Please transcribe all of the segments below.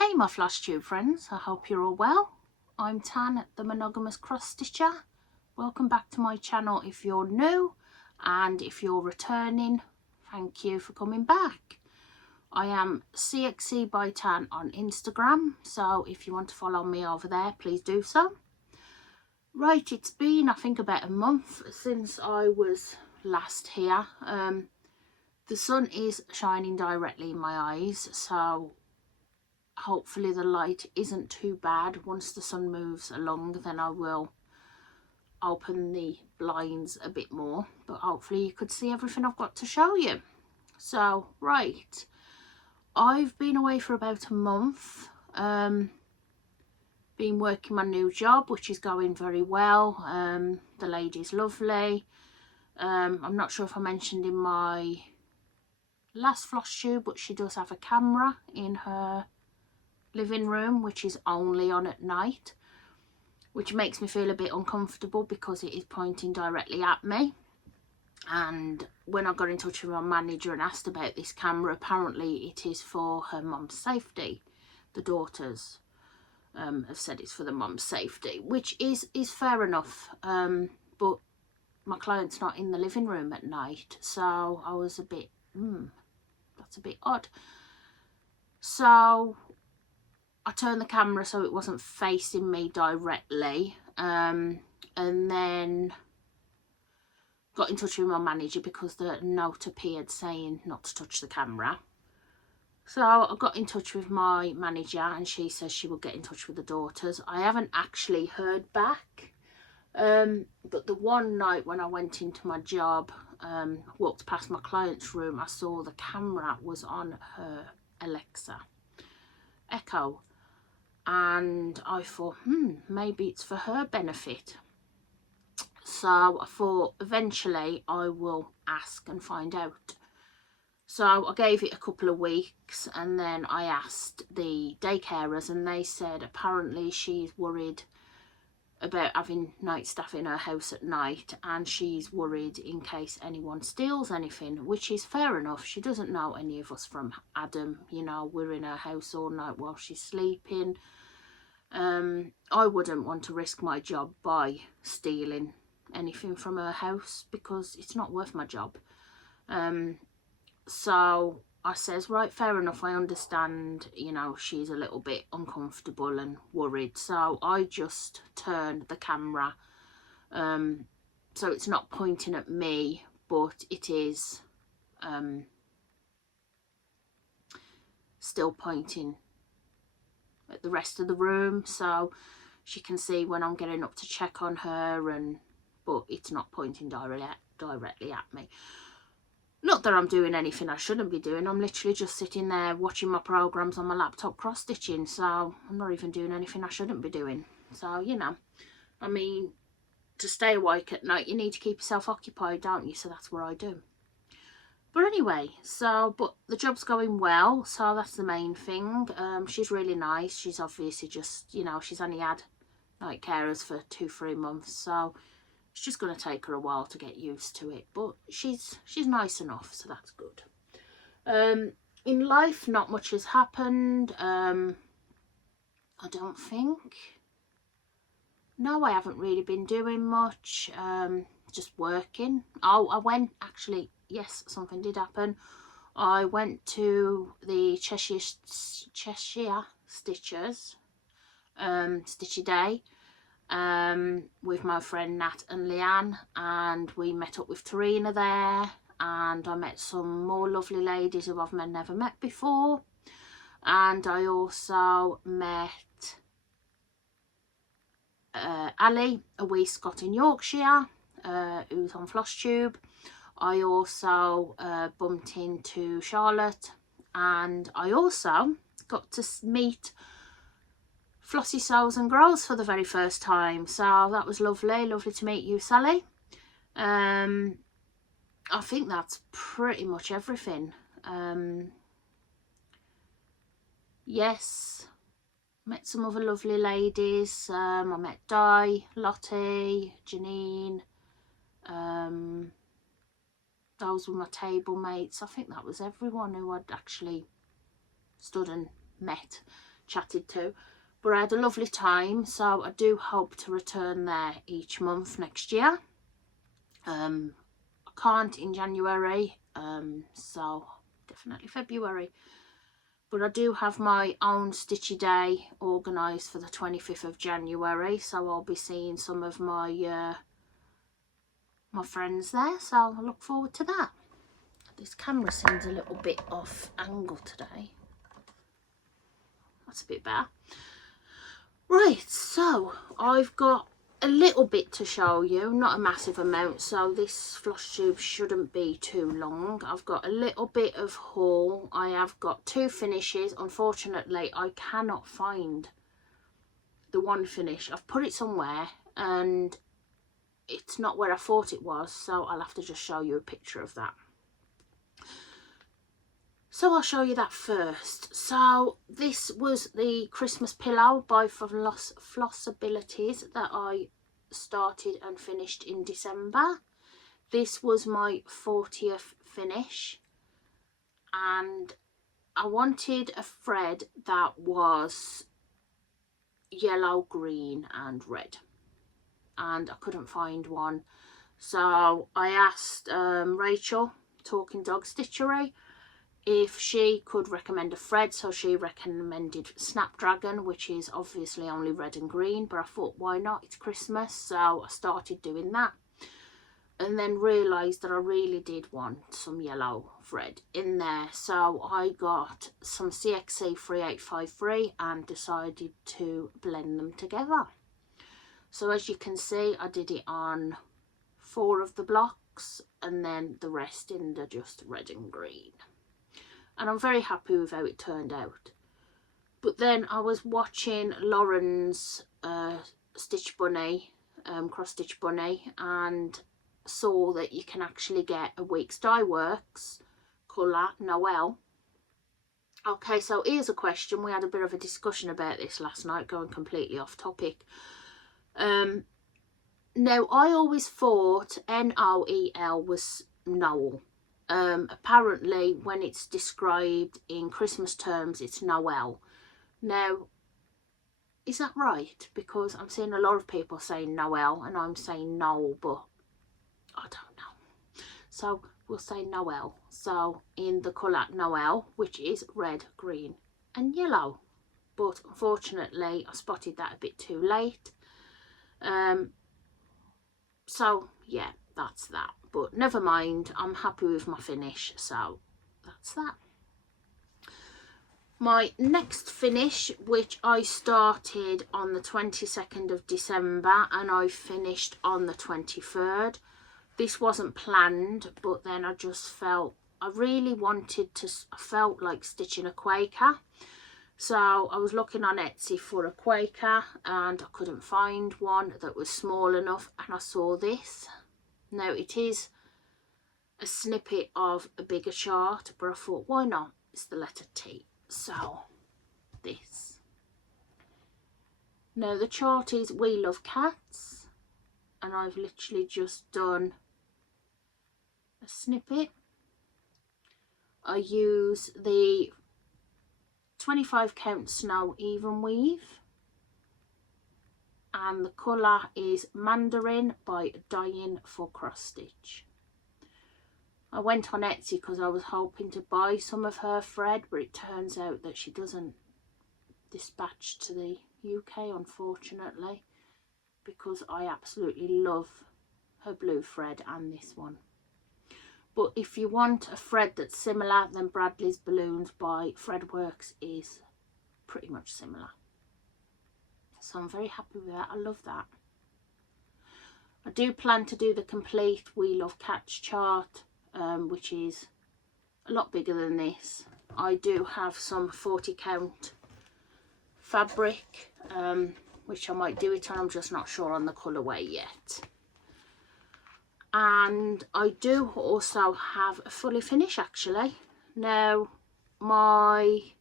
Hey my Flosstube friends, I hope you're all well. I'm Tan, the monogamous cross stitcher. Welcome back to my channel if you're new, and if you're returning, thank you for coming back. I am cxc.by.tan on Instagram, so if you want to follow me over there, please do so. Right, it's been I think about a month since I was last here. The sun is shining directly in my eyes, so hopefully the light isn't too bad. Once the sun moves along, then I will open the blinds a bit more, but hopefully you could see everything I've got to show you. So right, I've been away for about a month, been working my new job, which is going very well. The lady's lovely. I'm not sure if I mentioned in my last Flosstube, but she does have a camera in her living room which is only on at night, which makes me feel a bit uncomfortable because it is pointing directly at me. And when I got in touch with my manager and asked about this camera, apparently it is for her mum's safety. The daughters have said it's for the mum's safety, which is fair enough, but my client's not in the living room at night, so I was a bit that's a bit odd. So I turned the camera so it wasn't facing me directly, and then got in touch with my manager because the note appeared saying not to touch the camera. So I got in touch with my manager and she says she will get in touch with the daughters. I haven't actually heard back, but the one night when I went into my job, walked past my client's room, I saw the camera was on her Alexa Echo. And I thought, maybe it's for her benefit. So I thought eventually I will ask and find out. So I gave it a couple of weeks and then I asked the daycarers and they said apparently she's worried about having night staff in her house at night, and she's worried in case anyone steals anything, which is fair enough. She doesn't know any of us from Adam, you know, we're in her house all night while she's sleeping. I wouldn't want to risk my job by stealing anything from her house because it's not worth my job. So I says, right, fair enough, I understand, you know, she's a little bit uncomfortable and worried. So I just turned the camera so it's not pointing at me, but it is still pointing at the rest of the room, so she can see when I'm getting up to check on her, but it's not pointing directly at me. Not that I'm doing anything I shouldn't be doing. I'm literally just sitting there watching my programs on my laptop cross stitching, so I'm not even doing anything I shouldn't be doing. So, you know, I mean, to stay awake at night you need to keep yourself occupied, don't you? So that's what I do. But anyway, so, but the job's going well, so that's the main thing. She's really nice. She's obviously just, you know, she's only had night carers for 2-3 months, so it's just going to take her a while to get used to it. But she's nice enough, so that's good. In life, not much has happened. I don't think. No, I haven't really been doing much. Just working. Oh, I went, actually, yes, something did happen. I went to the Cheshire Stitchers Stitchy Day with my friend Nat and Leanne, and we met up with Tarina there, and I met some more lovely ladies who I've never met before, and I also met Ali, a wee Scot in Yorkshire, who's on Flosstube. I also bumped into Charlotte, and I also got to meet Flossie Sews and Grows for the very first time, so that was lovely. Lovely to meet you, Sally. I think that's pretty much everything. Yes, met some other lovely ladies. I met Di, Lottie, Janine. Those were my table mates. I think that was everyone who I'd actually stood and met. chatted to. But I had a lovely time, so I do hope to return there each month next year. I can't in January, so definitely February. But I do have my own Stitchy Day organised for the 25th of January, so I'll be seeing some of my my friends there, so I look forward to that. This camera seems a little bit off angle today. That's a bit better. Right, so I've got a little bit to show you, not a massive amount, so this Flosstube shouldn't be too long. I've got a little bit of haul. I have got 2 finishes. Unfortunately, I cannot find the one finish. I've put it somewhere and it's not where I thought it was, so I'll have to just show you a picture of that. So I'll show you that first. So this was the Christmas pillow by Flossabilities that I started and finished in December. This was my 40th finish, and I wanted a thread that was yellow, green and red, and I couldn't find one. So I asked Rachel, Talking Dog Stitchery, if she could recommend a thread. So she recommended Snapdragon, which is obviously only red and green, but I thought, why not, it's Christmas. So I started doing that, and then realised that I really did want some yellow thread in there. So I got some cxc.by.tan and decided to blend them together. So as you can see, I did it on 4 of the blocks and then the rest in the just red and green. And I'm very happy with how it turned out. But then I was watching Lauren's Stitch Bunny, Cross Stitch Bunny, and saw that you can actually get a Weeks Dye Works colour Noel. Okay, so here's a question. We had a bit of a discussion about this last night, going completely off topic. Now, I always thought Noel was Noel. Apparently when it's described in Christmas terms, it's Noel. Now, is that right? Because I'm seeing a lot of people saying Noel and I'm saying Noel, but I don't know. So we'll say Noel. So in the colour Noel, which is red, green and yellow. But unfortunately I spotted that a bit too late. So yeah, that's that. But never mind, I'm happy with my finish, so that's that. My next finish, which I started on the 22nd of December and I finished on the 23rd. This wasn't planned, but then I just felt I really wanted to, I felt like stitching a Quaker. So I was looking on Etsy for a Quaker and I couldn't find one that was small enough, and I saw this. Now it is a snippet of a bigger chart, but I thought, why not? It's the letter T. So this. Now the chart is We Love Cats, and I've literally just done a snippet. I use the 25 count Snow Even Weave, and the colour is Mandarin by Dyeing for Cross Stitch. I went on Etsy because I was hoping to buy some of her thread, but it turns out that she doesn't dispatch to the UK, unfortunately, because I absolutely love her blue thread and this one. But if you want a thread that's similar, then Bradley's Balloons by Threadworks is pretty much similar. So I'm very happy with that. I love that. I do plan to do the complete We Love Cats chart, which is a lot bigger than this. I do have some 40 count fabric, which I might do it on. I'm just not sure on the colourway yet. And I do also have a fully finish actually. Now, my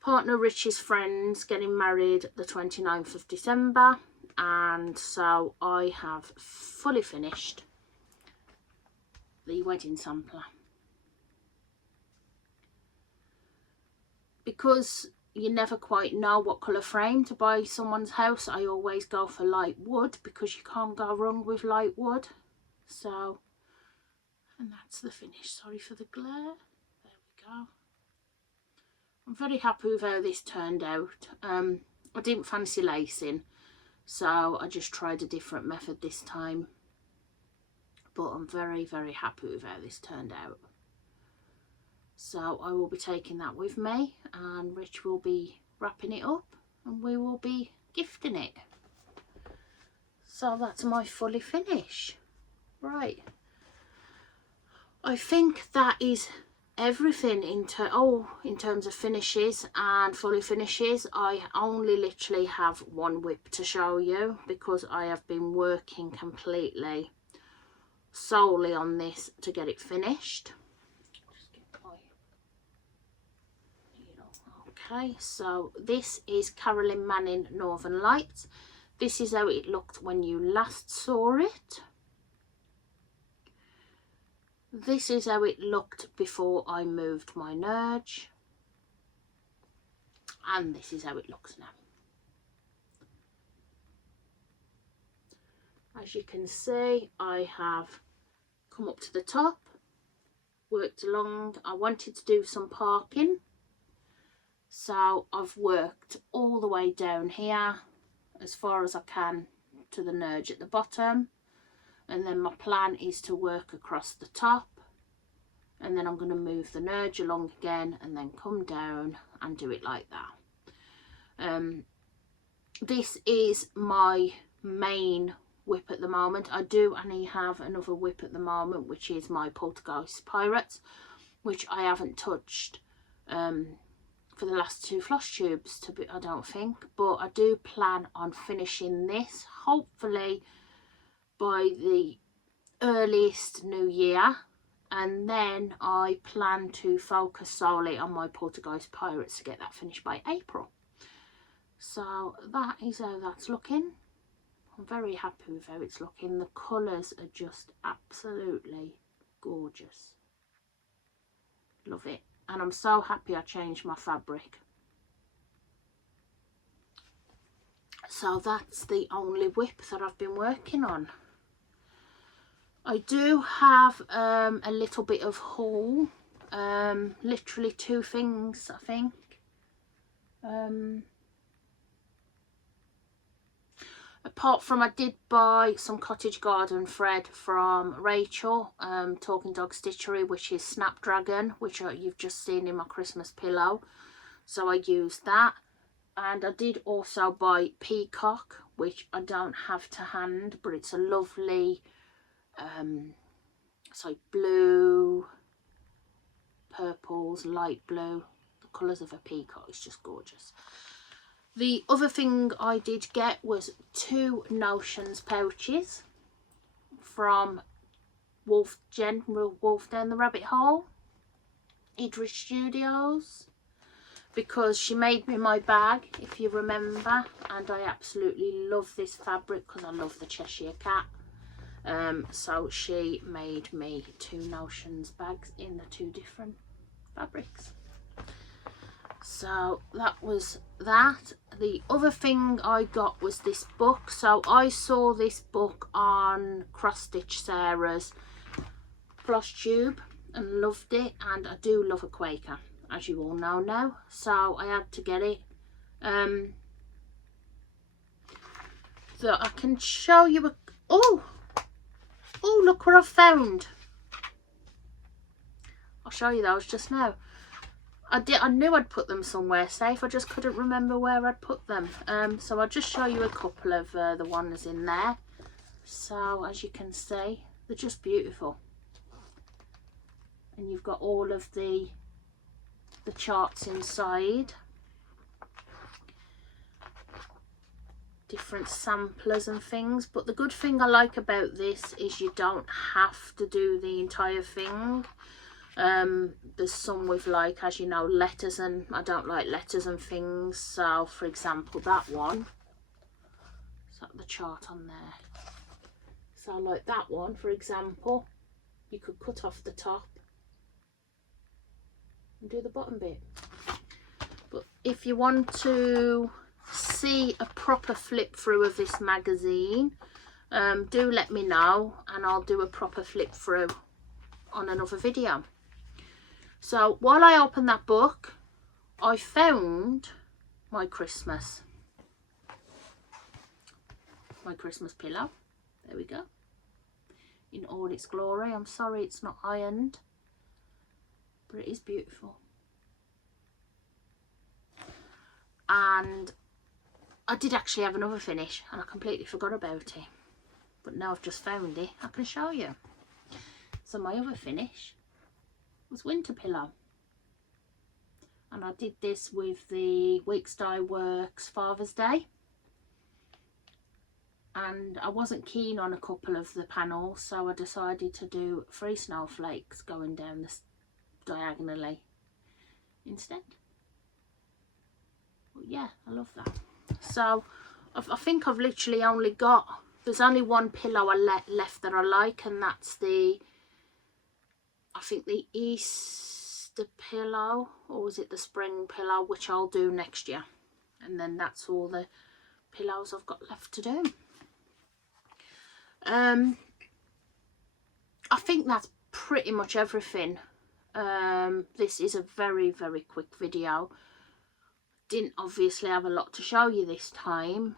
partner Rich's friend's getting married the 29th of December, and so I have fully finished the wedding sampler. Because you never quite know what colour frame to buy someone's house. I always go for light wood because you can't go wrong with light wood. So, and that's the finish. Sorry for the glare. There we go. I'm very happy with how this turned out. I didn't fancy lacing, so I just tried a different method this time. But I'm very, very happy with how this turned out. So I will be taking that with me, and Rich will be wrapping it up and we will be gifting it. So that's my fully finish. Right. I think that is everything in terms of finishes and fully finishes. I only literally have one whip to show you because I have been working completely solely on this to get it finished. Okay, so this is Carolyn Manning Northern Lights. This is how it looked when you last saw it. This is how it looked before I moved my nudge. And this is how it looks now. As you can see, I have come up to the top, worked along. I wanted to do some parking, so I've worked all the way down here as far as I can to the nudge at the bottom, and then my plan is to work across the top, and then I'm going to move the nudge along again and then come down and do it like that. This is my main whip at the moment. I do only have another whip at the moment, which is my Poltergeist Pirates, which I haven't touched for the last two Flosstubes, I don't think, but I do plan on finishing this hopefully by the earliest new year, and then I plan to focus solely on my Poltergeist Pirates to get that finished by April. So that is how that's looking. I'm very happy with how it's looking. The colours are just absolutely gorgeous. Love it. And I'm so happy I changed my fabric. So that's the only whip that I've been working on. I do have a little bit of haul. Literally two things, I think. Apart from, I did buy some cottage garden thread from Rachel, Talking Dog Stitchery, which is Snapdragon, which you've just seen in my Christmas pillow. So I used that. And I did also buy Peacock, which I don't have to hand, but it's a lovely, it's like blue, purples, light blue. The colours of a peacock is just gorgeous. The other thing I did get was 2 Notions pouches from Wolf Down the Rabbit Hole, Idris Studios, because she made me my bag, if you remember, and I absolutely love this fabric because I love the Cheshire Cat. So she made me 2 Notions bags in the 2 different fabrics. So that was that. The other thing I got was this book. So I saw this book on Cross Stitch Sarah's Flosstube and loved it, and I do love a Quaker, as you all know now, so I had to get it. So I can show you a oh look what I've found. I'll show you those just now. I knew I'd put them somewhere safe, I just couldn't remember where I'd put them. So I'll just show you a couple of the ones in there. So as you can see, they're just beautiful, and you've got all of the charts inside, different samplers and things. But the good thing I like about this is you don't have to do the entire thing. There's some with, like, as you know, letters, and I don't like letters and things. So for example, that one, is that the chart on there? So like that one, for example, you could cut off the top and do the bottom bit. But if you want to see a proper flip through of this magazine, do let me know and I'll do a proper flip through on another video. So while I open that book, I found my Christmas pillow. There we go, in all its glory. I'm sorry it's not ironed, but it is beautiful. And I did actually have another finish and I completely forgot about it, but now I've just found it, I can show you. So my other finish was winter pillow, and I did this with the Weeks Dye Works Father's Day, and I wasn't keen on a couple of the panels, so I decided to do 3 snowflakes going down this diagonally instead. But yeah, I love that. So I think I've literally only got, there's only one pillow left that I like, and that's the, I think the Easter pillow, or was it the spring pillow, which I'll do next year. And then that's all the pillows I've got left to do. I think that's pretty much everything. This is a very, very quick video. Didn't obviously have a lot to show you this time.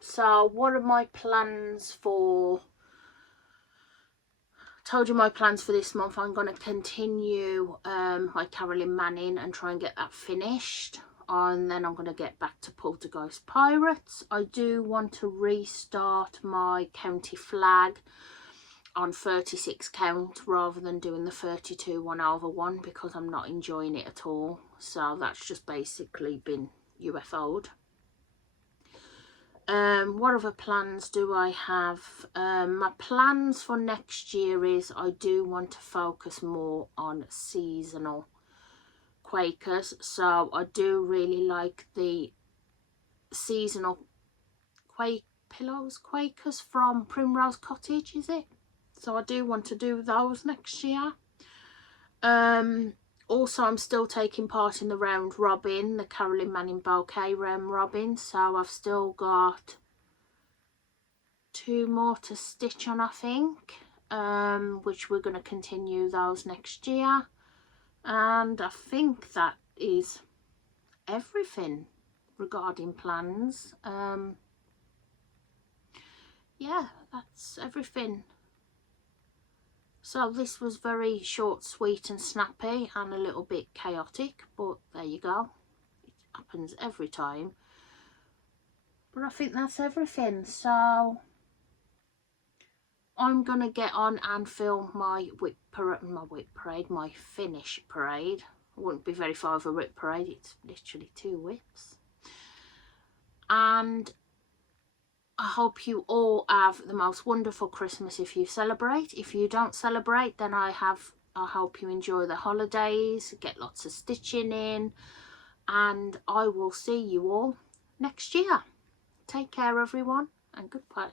So what are my plans for, told you my plans for this month. I'm going to continue my Carolyn Manning and try and get that finished, and then I'm going to get back to Poltergeist Pirates. I do want to restart my county flag on 36 count rather than doing the 32 1/1 because I'm not enjoying it at all. So that's just basically been UFO'd. What other plans do I have? My plans for next year is I do want to focus more on seasonal Quakers. So I do really like the seasonal Quakers from Primrose Cottage, is it? So I do want to do those next year. Also, I'm still taking part in the round robin, the Carolyn Manning Bouquet round robin. So I've still got 2 more to stitch on, I think, which we're going to continue those next year. And I think that is everything regarding plans. Yeah, that's everything. So this was very short, sweet and snappy and a little bit chaotic, but there you go. It happens every time. But I think that's everything. So I'm going to get on and film my my finish parade. I wouldn't be very far of a whip parade. It's literally 2 whips. And I hope you all have the most wonderful Christmas if you celebrate. If you don't celebrate, then I hope you enjoy the holidays, get lots of stitching in, and I will see you all next year. Take care, everyone, and goodbye.